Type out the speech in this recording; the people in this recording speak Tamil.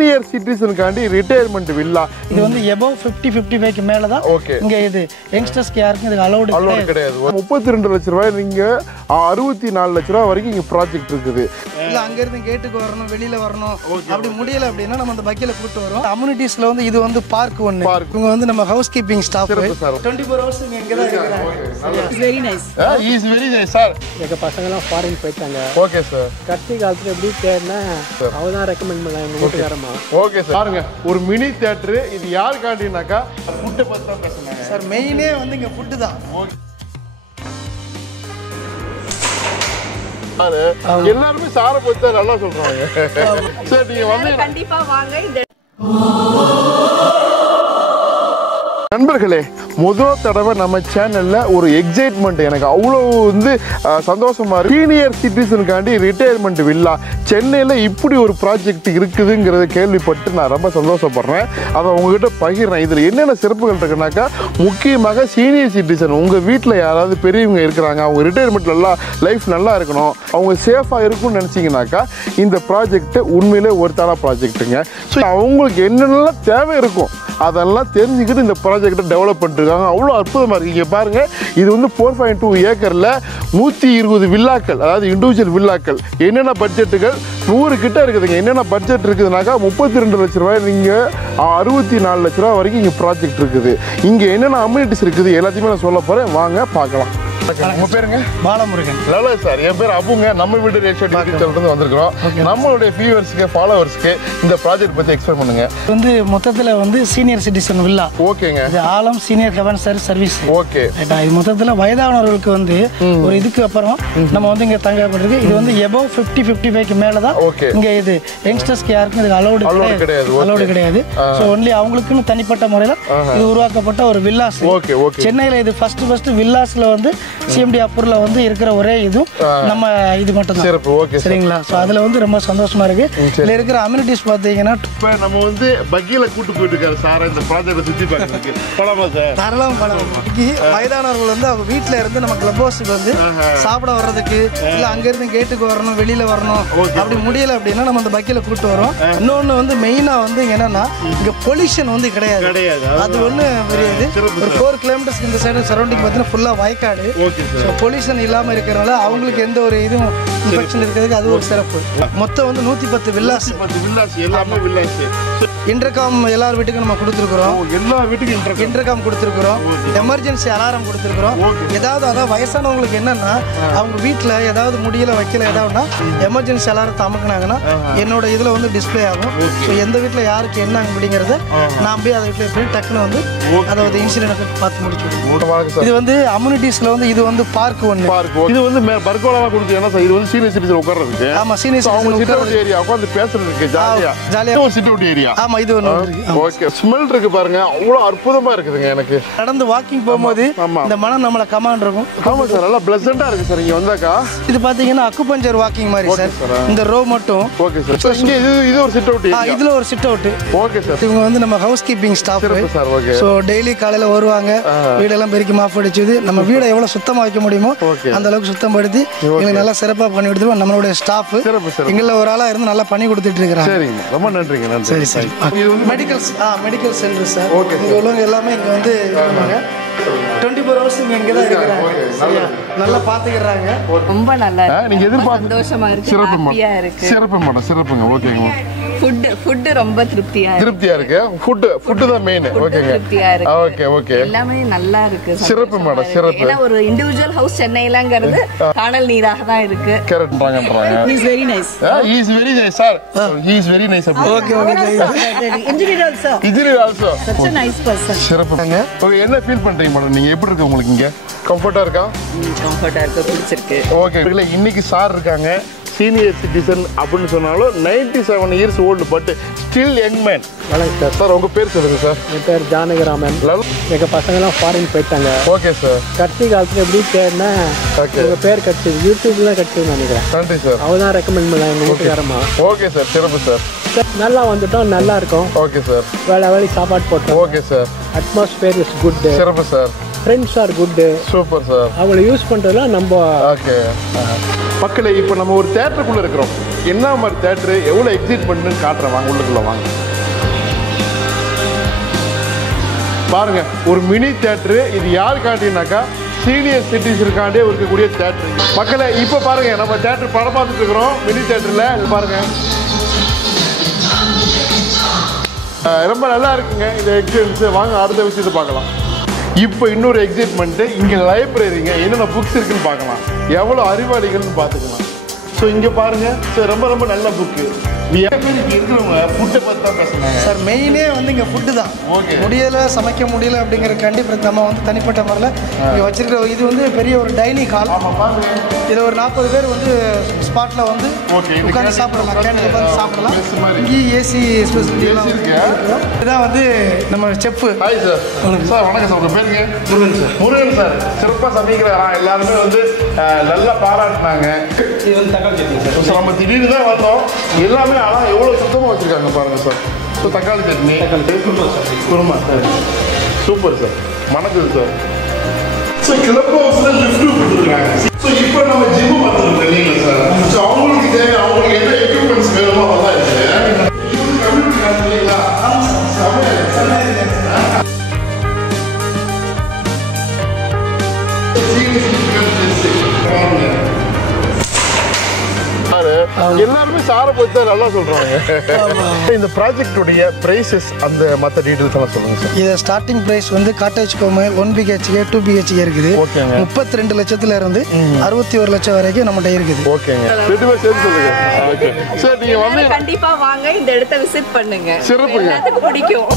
Senior சிட்டிசனுக்காண்டி retirement villa. இது வந்து above 50-55 மேல தான். இங்க இது யங்ஸ்டர்ஸ்க்கு யாருக்கும் இது அலௌட் கிடையாது. 32 லட்சம் ரூபாய் நீங்க 64 லட்சம் ரூபாய் வரைக்கும் இங்க ப்ராஜெக்ட் இருக்குது. இல்ல அங்க இருந்து கேட்டுக்கு வரணும், வெளியில வரணும், அப்படி முடியல அப்படின்னா நம்ம அந்த பக்கில கூட்டி வரோம். கம்யூனிட்டிஸ்ல வந்து இது வந்து பார்க் ஒன்னு. இவங்க வந்து நம்ம ஹவுஸ் கீப்பிங் ஸ்டாஃப் 24 hours இங்க தான் இருக்காங்க. It's very nice. He is very nice sir. எங்க பசங்க எல்லாம் ஃபாரின் போயிட்டாங்க. Okay sir. கட்டி காலத்துல எப்படி தேர்னா அவதான் ரெக்கமெண்ட் பண்ணாங்க எங்க வீட்டுக்காரமா. Okay sir. பாருங்க ஒரு மினி தியேட்டர். இது யாருக்காண்டினாக்கா ஃபுட் பத்தி தான் பேசுறாங்க சார். மெயினே வந்து இங்க ஃபுட் தான். எல்லாருமே சார பத்தி நல்லா சொல்றாங்க. சரி நீங்க வந்து கண்டிப்பா வாங்க. இந்த நண்பர்களே, முதல் தடவை நம்ம சேனல்ல ஒரு எக்ஸைட்மெண்ட், எனக்கு அவ்வளோ வந்து சந்தோஷமா இருக்கு. சீனியர் சிட்டிசனுக்காண்டி ரிட்டையர்மெண்ட் வில்லா சென்னையில் இப்படி ஒரு ப்ராஜெக்ட் இருக்குதுங்கிறத கேள்விப்பட்டு நான் ரொம்ப சந்தோஷப்படுறேன். அதை உங்ககிட்ட பகிர்றேன். இதில் என்னென்ன சிறப்புகள் இருக்குனாக்கா, முக்கியமாக சீனியர் சிட்டிசன் உங்கள் வீட்டில் யாராவது பெரியவங்க இருக்கிறாங்க, அவங்க ரிட்டையர்மெண்ட் நல்லா லைஃப் நல்லா இருக்கணும், அவங்க சேஃபாக இருக்கும்னு நினச்சிங்கனாக்கா இந்த ப்ராஜெக்ட் உண்மையிலே ஒரு தர ப்ராஜெக்ட்டுங்க. ஸோ அவங்களுக்கு என்னென்னலாம் தேவை இருக்கும் அதெல்லாம் தெரிஞ்சுக்கிட்டு இந்த ப்ராஜெக்டை டெவலப் பண்ணிருக்காங்க. அவ்வளோ அற்புதமாக இருக்குது. இங்கே பாருங்கள், இது வந்து 4.2 ஏக்கரில் 120 வில்லாக்கள், அதாவது இண்டிவிஜுவல் வில்லாக்கள். என்னென்ன பட்ஜெட்டுகள் 100 கிட்ட இருக்குதுங்க. என்னென்ன பட்ஜெட் இருக்குதுனாக்கா 32 லட்ச ரூபாய் நீங்கள் 64 லட்ச ரூபா வரைக்கும் இங்கே ப்ராஜெக்ட் இருக்குது. இங்கே என்னென்ன அம்யூனிட்டிஸ் இருக்குது எல்லாத்தையுமே நான் சொல்ல போகிறேன். வாங்க பார்க்கலாம். உங்க பேருங்க? பாலமுருகன். நல்லது சார். என் பேர் அபுங்க. நம்ம வீடு ரேஷன் இருந்து வந்திருக்கிறோம். நம்மளுடைய வியூவர்ஸ்க்கு ஃபாலோவர்ஸ்க்கு இந்த ப்ராஜெக்ட் பத்தி எக்ஸ்பிளைன் பண்ணுங்க. வந்து மொத்தத்துல வந்து சீனியர் சிட்டிசன் வில்லா. ஓகேங்க. இது ஆலம் சீனியர் கவர்ன் சர்வீஸ். ஓகே. இது மொத்தத்துல வயதானவர்களுக்கு வந்து ஒரு இதுக்கு அப்புறம் நம்ம வந்து இங்க தங்கப்பட்டிருக்கு. இது வந்து above 50-55 மேல தான். இங்க இது யங்ஸ்டர்ஸ்க்கு யாருக்கும் இது அலௌட் கிடையாது. சோ ஒன்லி அவங்களுக்குன்னு தனிப்பட்ட முறையில இது உருவாக்கப்பட்ட ஒரு வில்லாஸ். சென்னையில இது ஃபர்ஸ்ட் வில்லாஸ்ல வந்து சிஎம்டி அப்பூர்ல வந்து இருக்கிற ஒரே இது நம்ம இது மட்டும் தான். சரிங்களா? சோ அதுல வந்து ரொம்ப சந்தோஷமா இருக்கு. இதுல இருக்கிற அம்யூனிட்டிஸ் பாத்தீங்கன்னா இப்ப நம்ம வந்து பக்கில கூட்டி போயிட்டு இருக்காரு சார் இந்த ப்ராஜெக்ட் சுத்தி பார்க்கிறதுக்கு. பலமா சார் தரலாம் வயதானவர்கள் வந்து அவங்க வீட்டுல இருந்து நம்ம கிளப் ஹவுஸ்க்கு வந்து சாப்பிட வர்றதுக்கு, இல்ல அங்க இருந்து கேட்டுக்கு வரணும், வெளியில வரணும், அப்படி முடியல அப்படின்னா நம்ம அந்த பக்கில கூட்டு வரோம். இன்னொன்னு வந்து மெயினா வந்து என்னன்னா இங்க பொல்யூஷன் வந்து கிடையாது. அது ஒண்ணு தெரியாது. ஒரு 4 கிலோமீட்டர்ஸ் இந்த சைடு சரௌண்டிங் பார்த்தீங்கன்னா ஃபுல்லா வயக்காடு. பொல்யூஷன் இல்லாம இருக்கிறனால அவங்களுக்கு எந்த ஒரு இதுவும் இன்ஃபெக்ஷன் இருக்கிறதுக்கு அது ஒரு சிறப்பு. மொத்தம் வந்து 110 வில்லாஸ். எல்லாமே வில்லாஸ். இன்டர்காம் எல்லார் வீட்டுக்கும் நம்ம கொடுத்துருக்குறோம். எல்லா வீட்டுக்கும் இன்டர்காம் கொடுத்துருக்குறோம். எமர்ஜென்சி அலாரம் கொடுத்துருக்குறோம். அதாவது வயசானவங்களுக்கு என்னன்னா அவங்க வீட்டில் ஏதாவது முடியல வைக்கல ஏதாவதுனா எமர்ஜென்சி அலாரத்தை அமுக்குனாங்கன்னா என்னோட இதில் வந்து டிஸ்பிளே ஆகும். ஸோ எந்த வீட்டில் யாருக்கு என்ன அப்படிங்கிறத நான் போய் அதை வீட்டில் போய் டக்குன்னு வந்து அதை வந்து இன்சிடென்ட் பார்த்து முடிச்சு. இது வந்து அம்யூனிட்டிஸ்ல வந்து இது வந்து பார்க் ஒன்று. இது வந்து பர்கோலாவா கொடுத்து என்ன சார், இது வந்து சீனியர் சிட்டிசன் உட்கார்றதுக்கு. ஆமா, senior citizen sit out area உட்கார்ந்து பேசுறதுக்கு ஜாலியா ஒரு சிட் அவுட் ஏரியா. ஆமா, இது ஒன்று இருக்கு. ஓகே. ஸ்மெல் இருக்கு பாருங்க, அவ்வளவு அற்புதமா இருக்குதுங்க. எனக்கு நடந்து வாக்கிங் போகும்போது இந்த மனம் நம்மள கமாண்ட் இருக்கும். ஆமா சார், நல்லா பிளசண்டா இருக்கு சார் இங்க வந்தாக்கா. இது பாத்தீங்கன்னா அக்குபஞ்சர் வாக்கிங் மாதிரி சார். இந்த ரோ மட்டும். Okay sir. இங்க இது ஒரு சிட் அவுட் ஏரியா. இதுல ஒரு சிட் அவுட். Okay sir. இவங்க வந்து நம்ம house keeping staff sir. Okay. So daily காலையில வருவாங்க, வீடெல்லாம் பெருக்கி மாஃப் அடிச்சது, நம்ம வீடை எவ்வளவு சுத்தமா வைக்க முடியுமோ அந்த அளவுக்கு சுத்தம் படுத்தி எங்களுக்கு நல்லா சிறப்பா பண்ணி கொடுத்துருவோம். நம்மளுடைய ஸ்டாஃப் எங்கள ஒரு ஆளா இருந்து நல்லா பண்ணி கொடுத்துட்டு இருக்காங்க. சரிங்க, ரொம்ப நன்றிங்க. நன்றி. சரி சரி. Medical centre sir. இங்க உள்ளவங்க எல்லாமே இங்க வந்து இருப்பாங்க. 24 hours இங்க தான் இருக்காங்க. நல்லா பாத்துக்கறாங்க. ரொம்ப நல்லா இருக்கு. நீங்க எதிர்பார்த்த சந்தோஷமா இருக்கு. ஹாப்பியா இருக்கு. சிறப்பு மேடம், சிறப்புங்க. ஓகேங்க. ஃபுட் ரொம்ப திருப்தியா இருக்கு. ஃபுட் தான் மெயின். ஓகேங்க. திருப்தியா இருக்கு. Okay okay. எல்லாமே நல்லா இருக்கு. சிறப்பு மேடம், சிறப்பு. ஏன்னா ஒரு இண்டிவிஜுவல் ஹவுஸ் சென்னையிலங்கிறது காணல் நீராக தான் இருக்கு. கரெக்ட்ன்றாங்க. He is very nice. He is very nice sir. He is very nice. Okay Engineer also. Such a nice person. சிறப்புங்க. ஓகே, என்ன ஃபீல் பண்றீங்க மேடம் நீங்க? எப்படி இருக்கு உங்களுக்கு இங்க? கம்ஃபர்ட்டா இருக்கா? கம்ஃபர்ட்டா இருக்கு, பிடிச்சிருக்கு. ஓகே. இன்னைக்கு சார் இருக்காங்க. சீனியர் சிட்டிசன் அப்படின்னு சொன்னாலும் 97 years old but still young man. வணக்கம் சார். உங்க பேர் சொல்லுங்க சார். என் பேர் ஜானகிராமன். எங்க பசங்க எல்லாம் ஃபாரின் போயிட்டாங்க. Okay sir. கட்டி காலத்துல எப்படி தேர்னா உங்க பேர் கட்சி யூடியூப்ல கட்சின்னு நினைக்கிறேன். நன்றி சார். அவதான் ரெக்கமெண்ட் பண்ணாங்க எங்க வீட்டுக்காரமா. ஓகே சார், சிறப்பு சார். நல்லா வந்துட்டோம், நல்லா இருக்கும். Okay sir. வேலை சாப்பாடு போட்டோம். Okay sir. Atmosphere is good. சிறப்பு sir. Friends are good. Super sir. அவங்களை யூஸ் பண்ணுறதுலாம் நம்ம. ஓகே மக்களே, இப்போ நம்ம ஒரு தேட்டருக்குள்ளே இருக்கிறோம். என்ன மாதிரி தேட்டரு, எவ்வளோ எக்ஸைட்மெண்ட்னு காட்டுறேன். வாங்க உள்ளுக்குள்ள வாங்க. பாருங்க, ஒரு மினி தேட்டரு. இது யார் காட்டினாக்கா சீனியர் சிட்டிசனுக்காண்டே இருக்கக்கூடிய தேட்டரு. மக்களே இப்போ பாருங்க, நம்ம தேட்டர் படம் பார்த்துட்டு இருக்கிறோம் மினி தேட்டரில். பாருங்க ரொம்ப நல்லா இருக்குங்க இந்த எக்ஸ்பீரியன்ஸு. வாங்க அடுத்த விஷயத்தை பார்க்கலாம். இப்போ இன்னொரு எக்ஸைட்மெண்ட்டு, இங்கே லைப்ரரிங்க என்னென்ன புக்ஸ் இருக்குன்னு பார்க்கலாம். எவ்வளோ அறிவாளிகள்னு பார்த்துக்கலாம். ஸோ இங்கே பாருங்கள். ஸோ ரொம்ப ரொம்ப நல்ல புக்கு. இருக்கிறவங்க ஃபுட்டை பற்றி தான் பேசுனாங்க சார். மெயினே வந்து இங்கே ஃபுட்டு தான். முடியலை, சமைக்க முடியல அப்படிங்கிறக்காண்டி நம்ம வந்து தனிப்பட்ட முறையில் இங்கே வச்சிருக்கிற இது வந்து பெரிய ஒரு டைனிங் ஹால். இதில் ஒரு 40 பேர் வந்து ஸ்பாட்டில் வந்து உட்காந்து சாப்பிடலாம். கேண்டில் உட்காந்து சாப்பிடலாம். இங்கே ஏசி ஸ்பெசிலிட்டி இதுதான் வந்து நம்ம செஃப். Hi sir. சார் வணக்கம் சார். உங்கள் பேருங்க? முருகன் சார். முருகன் சார் சிறப்பாக சமைக்கிறாரா? எல்லாருமே வந்து நல்லா பாராட்டினாங்க. இது வந்து தக்காளி சட்னி சார். ஸோ நம்ம திடீர்னு தான் வந்தோம். எல்லாமே ஆனால் எவ்வளோ சுத்தமாக வச்சுருக்காங்க பாருங்கள் சார். ஸோ தக்காளி chutney, kurma sir. Super sir, மணக்குது சார். ஸோ கிளப் ஹவுஸில் லிஃப்ட் கொடுத்துருக்காங்க. ஸோ இப்போ நம்ம ஜிம்மு பார்த்துருக்கோம் இல்லைங்களா சார். ஸோ அவங்களுக்கு தேவை, அவங்களுக்கு என்ன எக்யூப்மெண்ட்ஸ் வேணுமோ அதெல்லாம் இருக்குது. கம்ப்யூட்டர் கிளாஸ் இல்லைங்களா? எல்லாருமே சாரை பத்தி தான் நல்லா சொல்றாங்க. இந்த ப்ராஜெக்டுடைய பிரைசஸ் அந்த மற்ற டீடைல்ஸ் எல்லாம் சொல்லுங்க சார். இது ஸ்டார்டிங் பிரைஸ் வந்து காட்டேஜ் கோமு 1 BHK 2 BHK இருக்குது. 32 லட்சத்துல இருந்து 61 லட்சம் வரைக்கும் நம்மகிட்ட இருக்குது. ஓகேங்க, ரெண்டுமே சேர்த்து சொல்லுங்க. ஓகே சார், நீங்க வந்து கண்டிப்பா வாங்க, இந்த இடத்தை விசிட் பண்ணுங்க. சிறப்புங்க. எல்லாத்துக்கும் பிடிக்கும்.